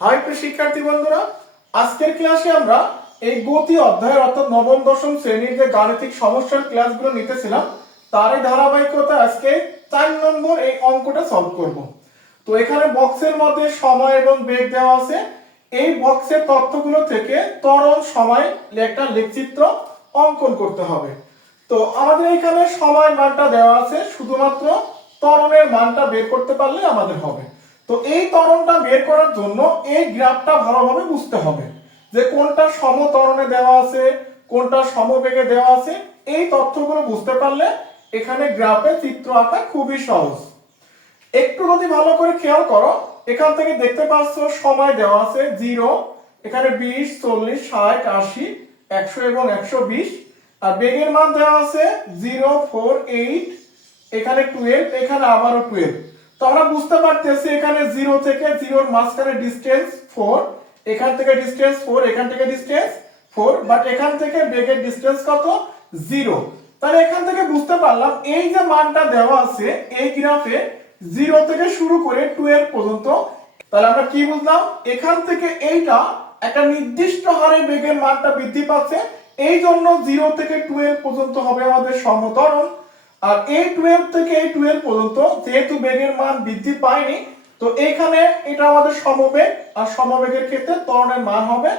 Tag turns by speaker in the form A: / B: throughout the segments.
A: High শিক্ষার্থী বন্ধুরা, আজকের ক্লাসে আমরা এই গতি অধ্যায়ের অর্থাৎ নবম, দশম শ্রেণির যে গাণিতিক সমস্যার ক্লাসগুলো নিতেছিলাম, তারই ধারাবাহিকতা আজকে চার নম্বর এই অঙ্কটা সলভ করব। তো এখানে বক্সের মধ্যে সময় এবং বেগ দেওয়া আছে। এই বক্সের তথ্যগুলো থেকে ত্বরণ সময় একটা লেখচিত্র অঙ্কন করতে হবে। তো আমাদের এখানে সময় মানটা দেওয়া আছে, শুধুমাত্র ত্বরণের মানটা বের করতে পারলে আমাদের হবে। তো এই তরণটা বের করার জন্য এই গ্রাফটা ভালোভাবে বুঝতে হবে যে কোনটা সমতরণে দেওয়া আছে, কোনটা সমবেগে দেওয়া আছে, এই তথ্যগুলো বুঝতে পারলে এখানে গ্রাফে চিত্র আঁকা খুবই সহজ। একটু যদি ভালো করে খেয়াল করো, এখান থেকে দেখতে পাচ্ছ সময় দেওয়া আছে জিরো, এখানে বিশ, চল্লিশ, ষাট, আশি, একশো এবং একশো বিশ, আর বেগের মান দেওয়া আছে জিরো, ফোর, এইট, এখানে টুয়েলভ এখানে আবারও টুয়েলভ তো আমরা বুঝতে পারতেছি এখানে জিরো থেকে জিরোর মাঝখানে ডিস্টেন্স ফোর এখান থেকে ডিস্টেন্স ফোর এখান থেকে ডিস্টেন্স ফোর বাট এখান থেকে বেগের ডিস্টেন্স কত? জিরো তাহলে এখান থেকে বুঝতে পারলাম এই যে মানটা দেওয়া আছে এই গ্রাফে জিরো থেকে শুরু করে টুয়েলভ পর্যন্ত, তাহলে আমরা কি বুঝলাম? এখান থেকে এইটা একটা নির্দিষ্ট হারে বেগের মানটা বৃদ্ধি পাচ্ছে, এই জন্য জিরো থেকে টুয়েলভ পর্যন্ত হবে আমাদের সমতরণ। আর এই টুয়েলভ থেকে এই টুয়েলভ পর্যন্ত যেহেতু বেগের মান বৃদ্ধি পায়নি, তো এখানে এটা আমাদের সমবেগ, আর সমবেগের ক্ষেত্রে ত্বরণের মান হবে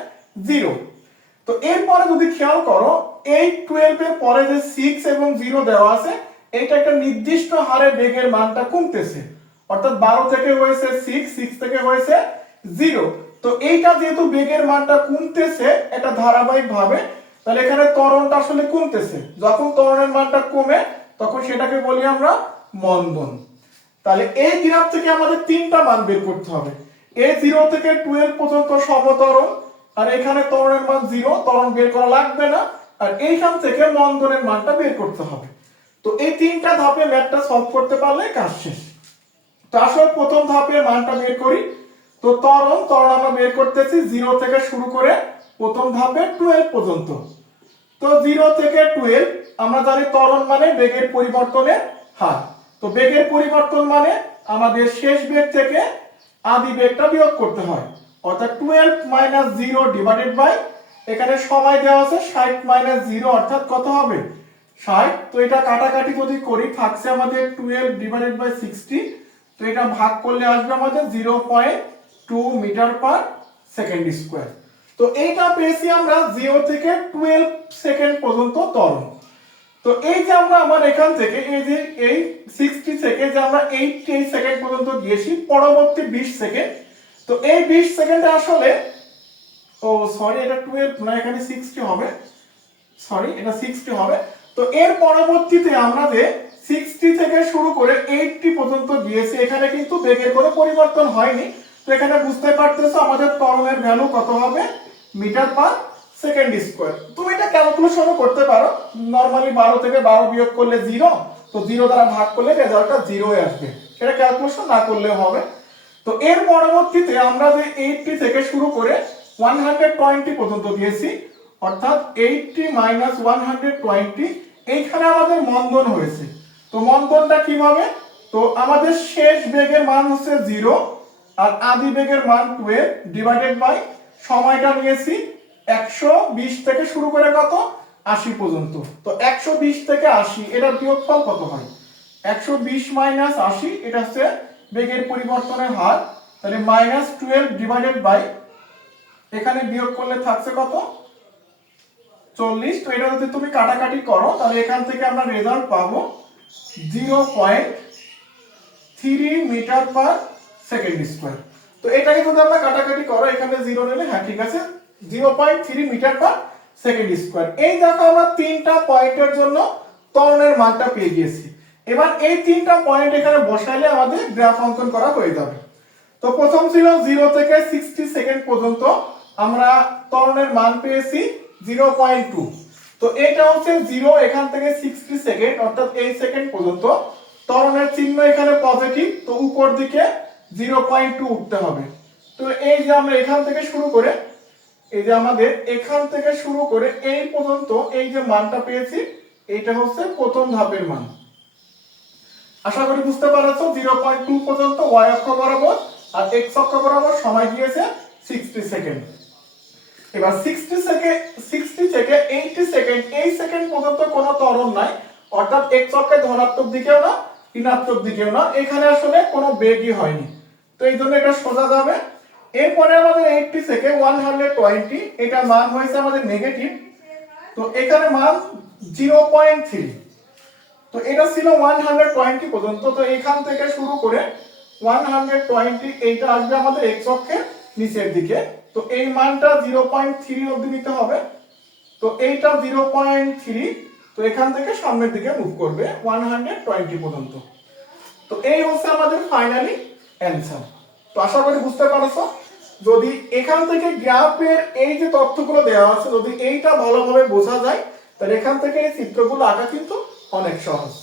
A: জিরো তো এরপরে যদি খেয়াল করো এই টুয়েলভ এর পরে যে সিক্স এবং জিরো দেওয়া আছে, এটা একটা নির্দিষ্ট হারে বেগের মানটা কমতেছে। অর্থাৎ বারো থেকে হয়েছে সিক্স সিক্স থেকে হয়েছে জিরো তো এইটা যেহেতু বেগের মানটা কমতেছে, এটা ধারাবাহিক ভাবে তাহলে এখানে ত্বরণটা আসলে কমতেছে। যখন ত্বরণের মানটা কমে তখন সেটাকে বলি আমরা মন্দন। তাহলে এই গ্রাফ থেকে আমাদের তিনটা মান বের করতে হবে। এ জিরো থেকে টুয়েলভ পর্যন্ত সমতরণ আর এখানে তরণের মান জিরো তরণ বের করা লাগবে না, আর এইখান থেকে মন্দনের মানটা বের করতে হবে। তো এই তিনটা ধাপে ম্যাথটা সলভ করতে পারলে কাজ শেষ। তো আসলে প্রথম ধাপের মানটা বের করি। তো তরণ তরণ আমরা বের করতেছি জিরো থেকে শুরু করে প্রথম ধাপে টুয়েলভ পর্যন্ত। তো জিরো থেকে টুয়েলভ আমরা জানি ত্বরণ মানে বেগের পরিবর্তনের হার। তো বেগের পরিবর্তন মানে আমাদের শেষ বেগ থেকে আদি বেগটা বিয়োগ করতে হয়। অর্থাৎ twelve minus zero divided by এখানে সময় দেওয়া আছে ষাট মাইনাস জিরো অর্থাৎ কত হবে? ষাট। তো এটা কাটাকাটি যদি করি, থাকছে আমাদের টুয়েলভ ডিভাইডেড বাই সিক্সটি তো এটা ভাগ করলে আসবে আমাদের zero point two metre per second square তো এইটা পেয়েছি আমরা জিরো থেকে টুয়েলভ সেকেন্ড পর্যন্ত ত্বরণ তো এই যে আমরা আমার এখান থেকে, এই যে এই সিক্সটি থেকে যে আমরা এইটটি সেকেন্ড পর্যন্ত গিয়েছি, পরবর্তী বিশ সেকেন্ড তো এই বিশ সেকেন্ডে আসলে, ও সরি এটা টুয়েলভ না, এখানে সিক্সটি হবে। সরি এটা সিক্সটি হবে। তো এর পরবর্তীতে আমরা যে সিক্সটি থেকে শুরু করে এইটটি পর্যন্ত গিয়েছি, এখানে কিন্তু বেগের কোনো পরিবর্তন হয়নি। তো এখানে বুঝতে পারতেছো আমাদের ত্বরণের ভ্যালু কত হবে? Metre per second square. তুমি এটা ক্যালকুলেশনও করতে পারো? নর্মালি বারো থেকে বারো বিয়োগ করলে জিরো তো জিরো দ্বারা ভাগ করলে রেজাল্টটা জিরোই আসবে। সেটা ক্যালকুলেশন না করলে হবে। তো এর পরবর্তীতে আমরা যে এইটটি থেকে শুরু করে ওয়ান হান্ড্রেড টোয়েন্টি পর্যন্ত দিয়েছি, অর্থাৎ eighty minus one hundred twenty এইখানে আমাদের মন্দন হয়েছে। তো মন্দনটা কীভাবে? তো আমাদের শেষ বেগের মান হচ্ছে জিরো আর আদি বেগের মান টুয়েলভ ডিভাইডেড বাই সময়টা নিয়েছি একশো বিশ থেকে শুরু করে কত? আশি পর্যন্ত। তো একশো বিশ থেকে আশি, এটার বিয়োগফল কত হয়? একশো বিশ মাইনাস আশি, এটা হচ্ছে বেগের পরিবর্তনের হার। তাহলে মাইনাস টুয়েলভ ডিভাইডেড বাই এখানে বিয়োগ করলে থাকছে কত? চল্লিশ। তো এটা যদি তুমি কাটাকাটি করো, তাহলে এখান থেকে আমরা রেজাল্ট পাবো zero point three metre per second square তো এটাকে যদি আমরা কাটাকাটি করো, এখানে জিরো নিলে হ্যাঁ ঠিক আছে zero point three metre per second square এই দেখো আমরা তিনটা পয়েন্টের জন্য ত্বরণের মানটা পেয়ে গিয়েছি। এবার এই তিনটা পয়েন্ট এখানে বসাইলে আমাদের গ্রাফ অঙ্কন করা হয়ে যাবে। তো প্রথম ছিল জিরো থেকে সিক্সটি সেকেন্ড পর্যন্ত আমরা ত্বরণের মান পেয়েছি জিরো পয়েন্ট টু তো এটা হচ্ছে জিরো এখান থেকে সিক্সটি সেকেন্ড অর্থাৎ এই সেকেন্ড পর্যন্ত। ত্বরণের চিহ্ন এখানে পজিটিভ তো উপর দিকে জিরো পয়েন্ট টু উঠতে হবে। তো এই যে আমরা এখান থেকে শুরু করে, এই যে আমাদের এখান থেকে শুরু করে এই পর্যন্ত এই যে মানটা পেয়েছি, এইটা হচ্ছে প্রথম ধাপের মান। আশা করি বুঝতে পারছ, জিরো পয়েন্ট টু পর্যন্ত ওয়াই অক্ষ বরাবর আর এক্স অক্ষ বরাবর সময় দিয়েছে সিক্সটি সেকেন্ড এবার সিক্সটি সেকেন্ড সিক্সটি থেকে এইটি সেকেন্ড এই সেকেন্ড পর্যন্ত কোনো ত্বরণ নাই, অর্থাৎ এক চক্রে ধনাত্মক দিকেও না, ঋণাত্মক দিকেও না, এখানে আসলে কোনো বেগই হয়নি। তো এই জন্য এটা সোজা যাবে। এরপরে আমাদের এইটটি থেকে ওয়ান হান্ড্রেড টোয়েন্টি এটা মান হয়েছে আমাদের নেগেটিভ তো এখানে মান জিরো পয়েন্ট থ্রি তো এটা ছিল ওয়ান হান্ড্রেড টোয়েন্টি পর্যন্ত। তো এখান থেকে শুরু করে ওয়ান হান্ড্রেড টোয়েন্টি এইটা আসবে আমাদের এক অক্ষের নিচের দিকে। তো এই মানটা জিরো পয়েন্ট থ্রি অব্দি নিতে হবে। তো এইটা জিরো পয়েন্ট থ্রি তো এখান থেকে সামনের দিকে মুভ করবে ওয়ান হান্ড্রেড টোয়েন্টি পর্যন্ত। তো এই হচ্ছে আমাদের ফাইনালি অ্যান্সার। তো আশা করি বুঝতে পারছ, যদি এখান থেকে গ্রাফের এই যে তথ্যগুলো দেওয়া আছে, যদি এইটা ভালোভাবে বোঝা যায়, তাহলে এখান থেকে এই চিত্রগুলো আঁকা কিন্তু অনেক সহজ।